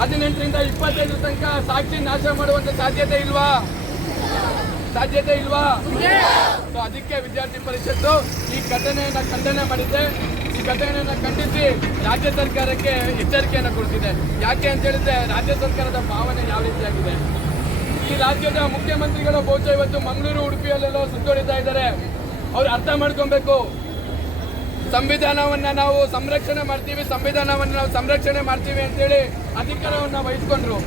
18ರಿಂದ 25 ತನಕ ಸಾಕ್ಷಿ ನಾಶ ಮಾಡುವಂತ ಸಾಧ್ಯತೆ ಇಲ್ವಾ? ಅದಕ್ಕೆ ವಿದ್ಯಾರ್ಥಿ ಪರಿಷತ್ತು ಈ ಘಟನೆಯನ್ನ ಖಂಡನೆ ಮಾಡಿದೆ. ಈ ಘಟನೆಯನ್ನ ಖಂಡಿಸಿ ರಾಜ್ಯ ಸರ್ಕಾರಕ್ಕೆ ಎಚ್ಚರಿಕೆಯನ್ನು ಕೊಡ್ತಿದೆ. ಯಾಕೆ ಅಂತ ಹೇಳಿದ್ರೆ ರಾಜ್ಯ ಸರ್ಕಾರದ ಭಾವನೆ ಯಾವ ರೀತಿಯಾಗಿದೆ. ಈ ರಾಜ್ಯದ ಮುಖ್ಯಮಂತ್ರಿಗಳು ಬಹುಶಃ ಇವತ್ತು ಮಂಗಳೂರು, ಉಡುಪಿಯಲ್ಲೆಲ್ಲೋ ಸುತ್ತೋಡಿತಾ ಇದ್ದಾರೆ. ಅವ್ರು ಅರ್ಥ ಮಾಡ್ಕೊಬೇಕು, ಸಂವಿಧಾನವನ್ನ ನಾವು ಸಂರಕ್ಷಣೆ ಮಾಡ್ತೀವಿ, ಸಂವಿಧಾನವನ್ನು ನಾವು ಸಂರಕ್ಷಣೆ ಮಾಡ್ತೀವಿ ಅಂತೇಳಿ ಅಧಿಕಾರವನ್ನ ವಹಿಸ್ಕೊಂಡ್ರು.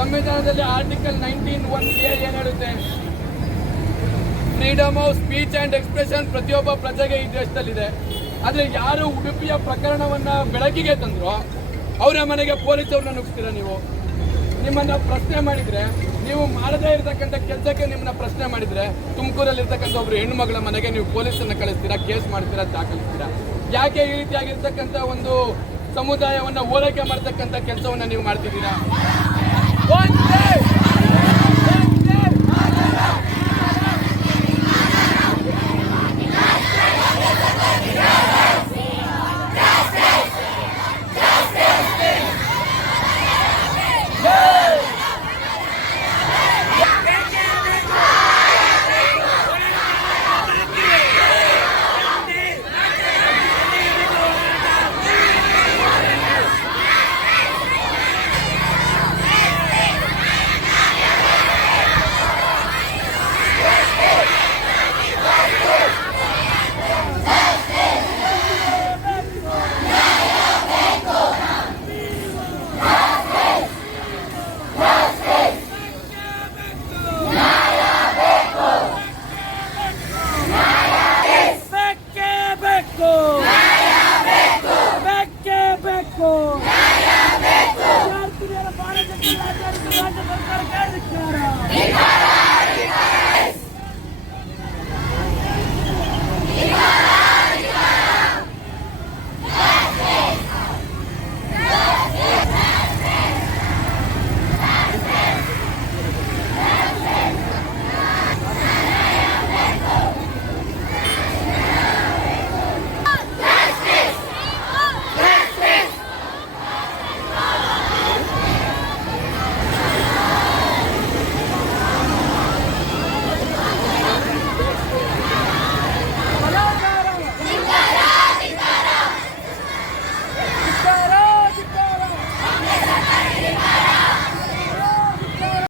ಸಂವಿಧಾನದಲ್ಲಿ ಆರ್ಟಿಕಲ್ 19(1)A ಏನ್ ಹೇಳುತ್ತೆ? Freedom of speech and expression ಪ್ರತಿಯೊಬ್ಬ ಪ್ರಜೆಗೆ ಈ ದೇಶದಲ್ಲಿದೆ. ಆದ್ರೆ ಯಾರು ಉಡುಪಿಯ ಪ್ರಕರಣವನ್ನ ಬೆಳಕಿಗೆ ತಂದ್ರು ಅವರ ಮನೆಗೆ ಪೊಲೀಸವ್ರನ್ನ ನುಗ್ಸ್ತೀರಾ? ನೀವು ನಿಮ್ಮನ್ನ ಪ್ರಶ್ನೆ ಮಾಡಿದ್ರೆ, ನೀವು ಮಾಡದೇ ಇರತಕ್ಕಂಥ ಕೆಲಸಕ್ಕೆ ನಿಮ್ಮನ್ನ ಪ್ರಶ್ನೆ ಮಾಡಿದ್ರೆ, ತುಮಕೂರಲ್ಲಿ ಇರ್ತಕ್ಕಂಥ ಒಬ್ರು ಹೆಣ್ಣು ಮಗಳ ಮನೆಗೆ ನೀವು ಪೊಲೀಸನ್ನ ಕಳಿಸ್ತೀರಾ, ಕೇಸ್ ಮಾಡ್ತೀರಾ, ದಾಖಲಿಸ್ತೀರಾ? ಯಾಕೆ ಈ ರೀತಿಯಾಗಿರ್ತಕ್ಕಂಥ ಒಂದು ಸಮುದಾಯವನ್ನ ಓಲೈಕೆ ಮಾಡ್ತಕ್ಕಂಥ ಕೆಲಸವನ್ನ ನೀವು ಮಾಡ್ತಿದ್ದೀರಾ?